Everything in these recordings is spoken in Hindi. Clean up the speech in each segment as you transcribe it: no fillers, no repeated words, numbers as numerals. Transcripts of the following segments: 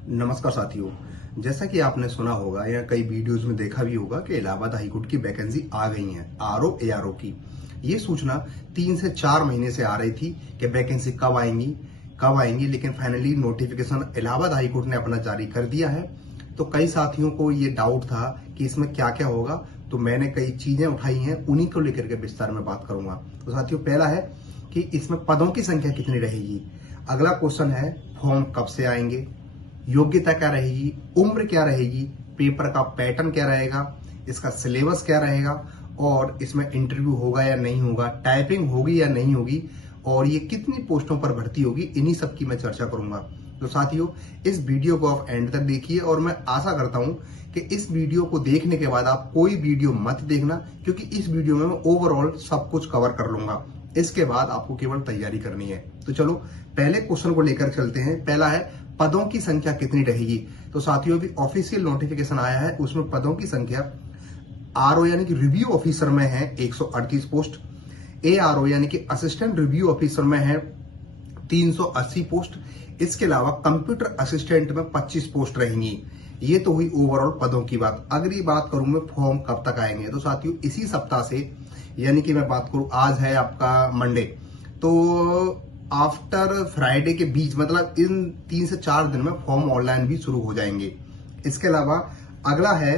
नमस्कार साथियों। जैसा कि आपने सुना होगा या कई वीडियोस में देखा भी होगा कि इलाहाबाद हाईकोर्ट की वैकेंसी आ गई है आरओ एआरओ की। ये सूचना 3 से 4 महीने से आ रही थी कि वैकेंसी कब आएंगी, लेकिन फाइनली नोटिफिकेशन इलाहाबाद हाईकोर्ट ने अपना जारी कर दिया है। तो कई साथियों को ये डाउट था कि इसमें क्या क्या होगा, तो मैंने कई चीजें उठाई हैं, उन्हीं को लेकर के विस्तार में बात करूंगा। तो साथियों, पहला है कि इसमें पदों की संख्या कितनी रहेगी। अगला क्वेश्चन है फॉर्म कब से आएंगे, योग्यता क्या रहेगी, उम्र क्या रहेगी, पेपर का पैटर्न क्या रहेगा, इसका सिलेबस क्या रहेगा, और इसमें इंटरव्यू होगा या नहीं होगा, टाइपिंग होगी या नहीं होगी, और ये कितनी पोस्टों पर भर्ती होगी, इन्हीं सब की मैं चर्चा करूंगा। तो साथियों, इस वीडियो को आप एंड तक देखिए और मैं आशा करता हूं कि इस वीडियो को देखने के बाद आप कोई वीडियो मत देखना, क्योंकि इस वीडियो में मैं ओवरऑल सब कुछ कवर कर लूंगा। इसके बाद आपको केवल तैयारी करनी है। तो चलो पहले क्वेश्चन को लेकर चलते हैं। पहला है पदों की संख्या कितनी रहेगी। तो साथियों, भी ऑफिशियल नोटिफिकेशन आया है, उसमें पदों की संख्या आरओ यानी कि रिव्यू ऑफिसर में है 138 पोस्ट, एआरओ यानी कि असिस्टेंट रिव्यू ऑफिसर में है 380 पोस्ट। इसके अलावा कंप्यूटर असिस्टेंट में 25 पोस्ट रहेंगी। ये तो हुई ओवरऑल पदों की बात। अगली बात करूं मैं फॉर्म कब तक आएंगे। तो साथियों, इसी सप्ताह से, यानी कि मैं बात करूं, आज है आपका मंडे, तो आफ्टर फ्राइडे के बीच, मतलब इन 3 से 4 दिन में फॉर्म ऑनलाइन भी शुरू हो जाएंगे। इसके अलावा अगला है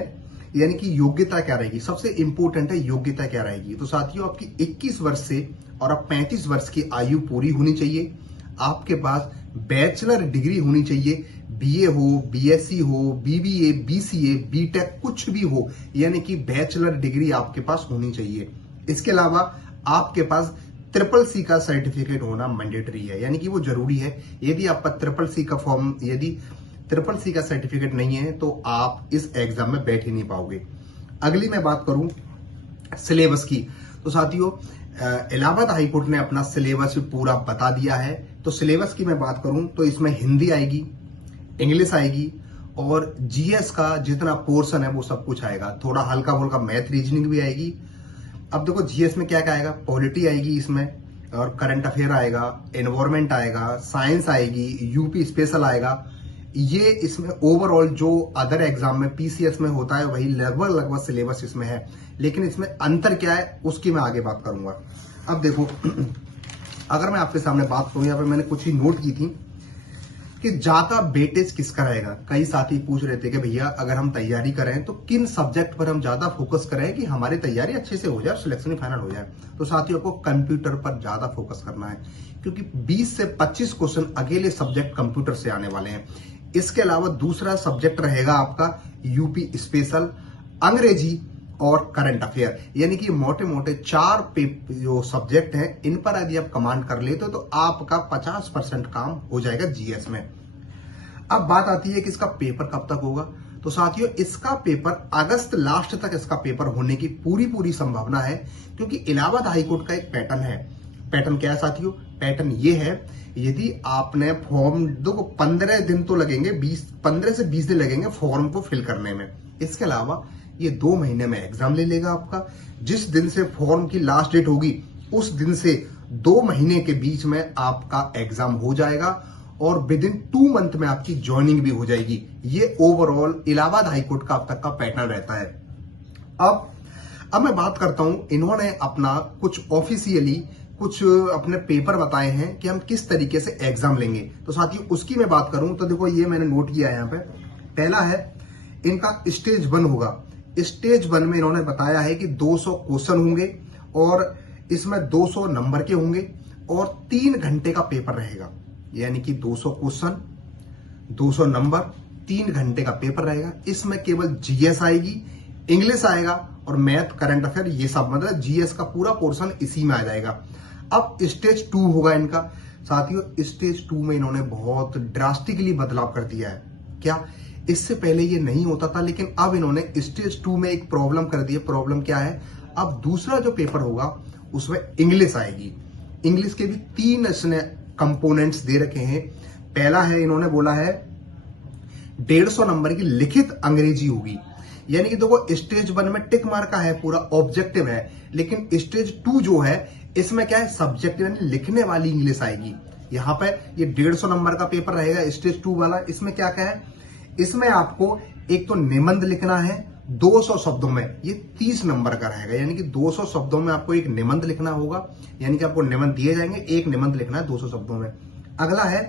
यानी कि योग्यता क्या रहेगी। सबसे इंपॉर्टेंट है योग्यता क्या रहेगी। तो साथियों, आपकी 21 वर्ष से और अब 35 वर्ष की आयु पूरी होनी चाहिए। आपके पास बैचलर डिग्री होनी चाहिए, बीए हो, बीएससी हो, बीबीए, बीसीए, बीटेक, कुछ भी हो, यानी कि बैचलर डिग्री आपके पास होनी चाहिए। इसके अलावा आपके पास ट्रिपल सी का सर्टिफिकेट होना मैंडेटरी है, यानी कि वो जरूरी है। यदि आपका ट्रिपल सी का फॉर्म, यदि ट्रिपल सी का सर्टिफिकेट नहीं है तो आप इस एग्जाम में बैठ ही नहीं पाओगे। अगली मैं बात करूं सिलेबस की। तो साथियों, इलाहाबाद हाईकोर्ट ने अपना सिलेबस पूरा बता दिया है। तो सिलेबस की मैं बात करूं तो इसमें हिंदी आएगी, इंग्लिश आएगी, और जीएस का जितना पोर्शन है वो सब कुछ आएगा। थोड़ा हल्का फुल्का मैथ रीजनिंग भी आएगी। अब देखो, जीएस में क्या क्या आएगा, पॉलिटी आएगी इसमें, और करंट अफेयर आएगा, एनवायरमेंट आएगा, साइंस आएगी, यूपी स्पेशल आएगा। ये इसमें ओवरऑल जो अदर एग्जाम में पीसीएस में होता है वही लगभग सिलेबस इसमें है, लेकिन इसमें अंतर क्या है उसकी मैं आगे बात करूंगा। अब देखो, अगर मैं आपके सामने बात करूं, यहाँ पे मैंने कुछ ही नोट की थी कि ज्यादा वेटेज किसका रहेगा। कई साथी पूछ रहे थे कि भैया अगर हम तैयारी करें तो किन सब्जेक्ट पर हम ज्यादा फोकस करें कि हमारी तैयारी अच्छे से हो जाए, सिलेक्शन फाइनल हो जाए। तो साथियों को कंप्यूटर पर ज्यादा फोकस करना है, क्योंकि 20 से 25 क्वेश्चन अकेले सब्जेक्ट कंप्यूटर से आने वाले हैं। इसके अलावा दूसरा सब्जेक्ट रहेगा आपका यूपी स्पेशल, अंग्रेजी और करंट अफेयर, यानी कि मोटे मोटे 4 जो सब्जेक्ट हैं, इन पर यदि आप कमांड कर लेते हो तो आपका 50% काम हो जाएगा जीएस में। अब बात आती है कि इसका पेपर कब तक होगा। तो साथियों, इसका पेपर अगस्त लास्ट तक इसका पेपर होने की पूरी संभावना है, क्योंकि इलाहाबाद हाईकोर्ट का एक पैटर्न है। पैटर्न क्या है साथियों? पैटर्न ये है, यदि आपने फॉर्म, देखो 15 दिन तो लगेंगे, 15 से 20 दिन लगेंगे फॉर्म को फिल करने में। इसके अलावा ये 2 महीने में एग्जाम ले लेगा आपका। जिस दिन से फॉर्म की लास्ट डेट होगी उस दिन से 2 महीने के बीच में आपका एग्जाम हो जाएगा, और विद इन 2 मंथ में आपकी ज्वाइनिंग भी हो जाएगी। ये ओवरऑल इलाहाबाद हाईकोर्ट का अब तक का पैटर्न रहता है। अब मैं बात करता हूं, इन्होंने अपना कुछ ऑफिशियली कुछ अपने पेपर बताए हैं कि हम किस तरीके से एग्जाम लेंगे। तो साथियों, उसकी मैं बात करूं तो देखो, ये मैंने नोट किया है यहाँ पे। पहला है इनका स्टेज 1 होगा। स्टेज 1 में इन्होंने बताया है कि 200 क्वेश्चन होंगे, और इसमें 200 नंबर के होंगे, और 3 घंटे का पेपर रहेगा। यानी कि 200 क्वेश्चन, 200 नंबर, 3 घंटे का पेपर रहेगा। इसमें केवल जीएस आएगी, इंग्लिश आएगा, और मैथ, करंट अफेयर, ये सब, मतलब जीएस का पूरा पोर्शन इसी में आ जाएगा। अब स्टेज 2 होगा इनका। साथियों, स्टेज 2 में इन्होंने बहुत ड्रास्टिकली बदलाव कर दिया है। क्या? इससे पहले ये नहीं होता था, लेकिन अब इन्होंने स्टेज 2 में एक प्रॉब्लम कर दी है। प्रॉब्लम क्या है? अब दूसरा जो पेपर होगा उसमें इंग्लिश आएगी। इंग्लिश के भी 3 इसने कंपोनेंट्स दे रखे हैं। पहला है, इन्होंने बोला है 150 नंबर की लिखित अंग्रेजी होगी। यानी कि देखो, स्टेज 1 में टिक मार का है, पूरा ऑब्जेक्टिव है, लेकिन स्टेज 2 जो है इसमें क्या है, सब्जेक्टिव यानी लिखने वाली इंग्लिश आएगी। यहाँ पे ये 150 नंबर का पेपर रहेगा स्टेज 2 वाला। इसमें क्या क्या है, इसमें आपको एक तो निबंध लिखना है 200 शब्दों में, ये 30 नंबर का रहेगा, यानी कि 200 शब्दों में आपको एक निबंध लिखना होगा, यानी कि आपको निबंध दिए जाएंगे, एक निबंध लिखना है 200 शब्दों में। अगला है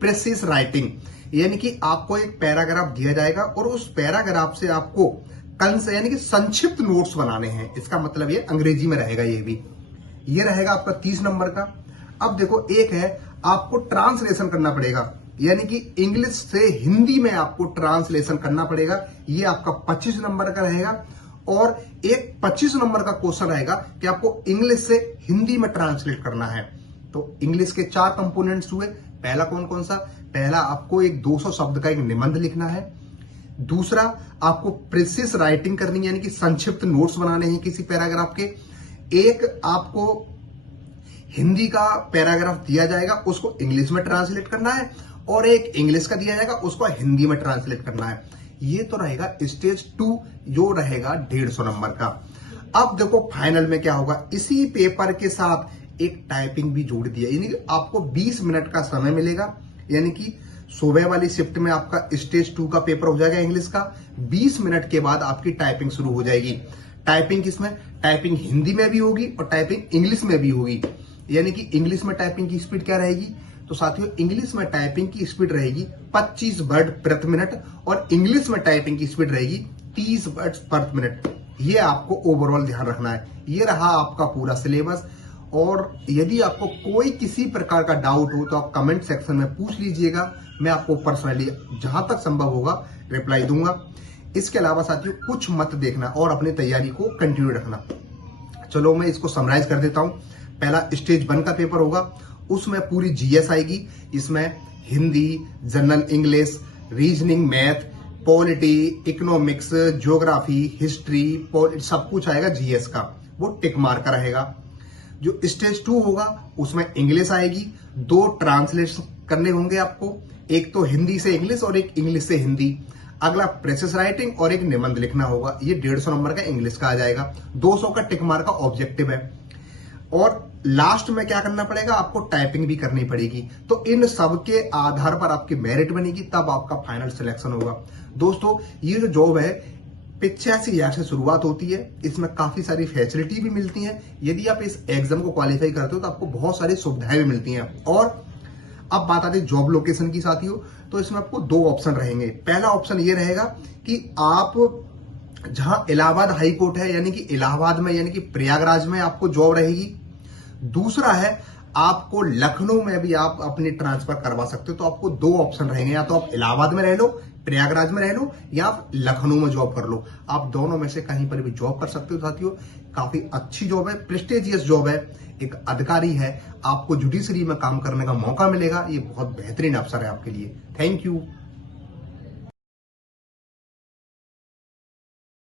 प्रेसिस राइटिंग, यानी कि आपको एक पैराग्राफ दिया जाएगा और उस पैराग्राफ से आपको कंस यानी कि संक्षिप्त नोट्स बनाने हैं। इसका मतलब ये अंग्रेजी में रहेगा, ये रहेगा आपका 30 नंबर का। अब देखो एक है आपको ट्रांसलेशन करना पड़ेगा, यानी कि इंग्लिश से हिंदी में आपको ट्रांसलेशन करना पड़ेगा, ये आपका 25 नंबर का रहेगा। और एक 25 नंबर का क्वेश्चन रहेगा कि आपको इंग्लिश से हिंदी में ट्रांसलेट करना है। तो इंग्लिश के 4 कंपोनेंट्स हुए। पहला कौन कौन सा, पहला आपको एक 200 शब्द का एक निबंध लिखना है, दूसरा आपको प्रेसिस राइटिंग करनी है, यानी कि संक्षिप्त नोट्स बनाने हैं किसी पैराग्राफ के, एक आपको हिंदी का पैराग्राफ दिया जाएगा उसको इंग्लिश में ट्रांसलेट करना है, और एक इंग्लिश का दिया जाएगा उसको हिंदी में ट्रांसलेट करना है। ये तो रहेगा स्टेज 2 जो रहेगा 150 नंबर का। अब देखो फाइनल में क्या होगा, इसी पेपर के साथ एक टाइपिंग भी जोड़ दिया, यानी कि आपको 20 मिनट का समय मिलेगा, यानी कि सुबह वाली शिफ्ट में आपका स्टेज 2 का पेपर हो जाएगा इंग्लिश का, 20 मिनट के बाद आपकी टाइपिंग शुरू हो जाएगी। टाइपिंग किसमें, टाइपिंग हिंदी में भी होगी और टाइपिंग इंग्लिश में भी होगी, यानी कि इंग्लिश में टाइपिंग की स्पीड क्या रहेगी, तो साथियों इंग्लिश में टाइपिंग की स्पीड रहेगी 25 वर्ड प्रति मिनट और इंग्लिश में टाइपिंग की स्पीड रहेगी 30 वर्ड प्रति मिनट। ये आपको ओवरऑल ध्यान रखना है। ये रहा आपका पूरा सिलेबस, और यदि आपको कोई किसी प्रकार का डाउट हो तो आप कमेंट सेक्शन में पूछ लीजिएगा, मैं आपको पर्सनली जहां तक संभव होगा रिप्लाई दूंगा। इसके अलावा साथियों कुछ मत देखना और अपनी तैयारी को कंटिन्यू रखना। चलो मैं इसको समराइज कर देता हूं। पहला स्टेज 1 का पेपर होगा, उसमें पूरी जीएस आएगी, इसमें Hindi, general English, reasoning, math, polity, economics, geography, history, सब कुछ आएगा जीएस का, वो टिक मार्क का रहेगा। जो स्टेज 2 होगा उसमें इंग्लिश आएगी, 2 ट्रांसलेशन करने होंगे आपको, एक तो हिंदी से इंग्लिश और एक इंग्लिश से हिंदी। अगला प्रेसिस राइटिंग और एक निबंध लिखना होगा, ये 150 नंबर का इंग्लिश का आ जाएगा, 200 का टिक मार्क का ऑब्जेक्टिव है। और लास्ट में क्या करना पड़ेगा, आपको टाइपिंग भी करनी पड़ेगी। तो इन सब के आधार पर आपकी मेरिट बनेगी, तब आपका फाइनल सिलेक्शन होगा। दोस्तों ये जो जॉब है 85,000 से शुरुआत होती है, इसमें काफी सारी फैसिलिटी भी मिलती हैं। यदि आप इस एग्जाम को क्वालिफाई करते हो तो आपको बहुत सारी सुविधाएं भी मिलती हैं। और अब बात आती है जॉब लोकेशन की साथियों, तो इसमें आपको 2 ऑप्शन रहेंगे। पहला ऑप्शन ये रहेगा कि आप जहां इलाहाबाद हाई कोर्ट है, यानी कि इलाहाबाद में यानी कि प्रयागराज में आपको जॉब रहेगी। दूसरा है आपको लखनऊ में भी आप अपनी ट्रांसफर करवा सकते हो। तो आपको 2 ऑप्शन रहेंगे, या तो आप इलाहाबाद में रह लो, प्रयागराज में रह लो, या आप लखनऊ में जॉब कर लो। आप दोनों में से कहीं पर भी जॉब कर सकते हो साथियों। काफी अच्छी जॉब है, प्रेस्टिजियस जॉब है, एक अधिकारी है, आपको जुडिशरी में काम करने का मौका मिलेगा। ये बहुत बेहतरीन अवसर है आपके लिए। Thank you.